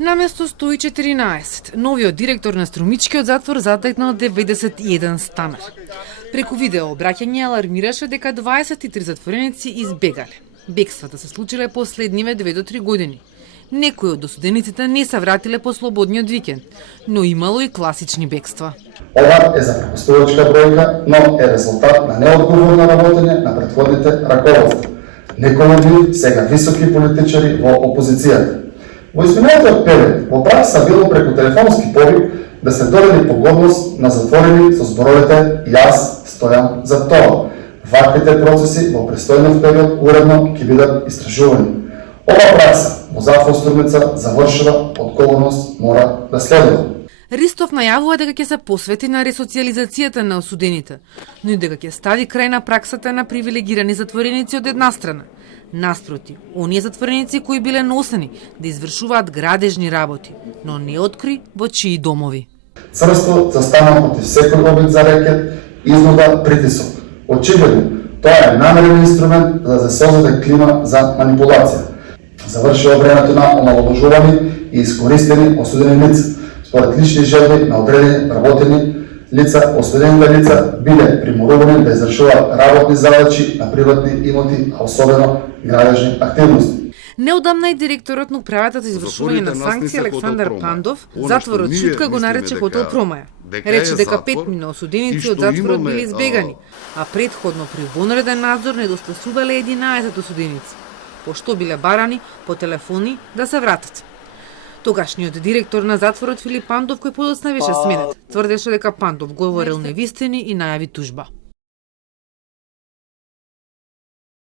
Наместо 114, новиот директор на Струмичкиот затвор затекнал 91 станар. Преку видео обраќање алармираше дека 23 затвореници избегале. Бегствата се случиле последниве 2 до 3 години. Некои од осудениците не се вратиле по слободниот викенд, но имало и класични бегства. Ова е запрепостувачка бројка, но е резултат на неодговорно работење на претходните раководства. Некои од нив сега високи политичари во опозицијата. Во изминатиот период, во пракса било преку телефонски повик да се доведе погодност на затворени со зборовите "Јас стојам за тоа". Ваквите процеси во престојниот период уредно ќе бидат истражувани. Ова пракса во затвор Струмица завршила, одговорност мора да следува. Ристов најавува дека ќе се посвети на ресоциализацијата на осудените, но и дека ќе стави крај на праксата на привилегирани затвореници од една страна. Наспроти, оние затвореници кои биле носени да извршуваат градежни работи, но не откри во чии домови. Црсто застана против секој обид за рекет, изнуда, притисок. Очигледно, тоа е намерен инструмент за да се создаде клима за манипулација. Завршува времето на омаловажувани и искористени осудени лица. Според лични желби на одредени работени лица, осудените лица биле приморувани да извршуваат работни задачи на приватни имоти, а особено градежни активности. Неодамна и директорот на управата за извршување на санкции Александар Пандов, затворот Чутка го нарече хотел Промаја. Рече дека 5 осуденици од затворот били избегани, а предходно при вонреден надзор недостасувале 11 осуденици, пошто биле барани по телефони да се вратат. Тогашниот директор на затворот Филип Пандов, кој подоцна беше сменет, тврдеше дека Пандов говорел невистини и најави тужба.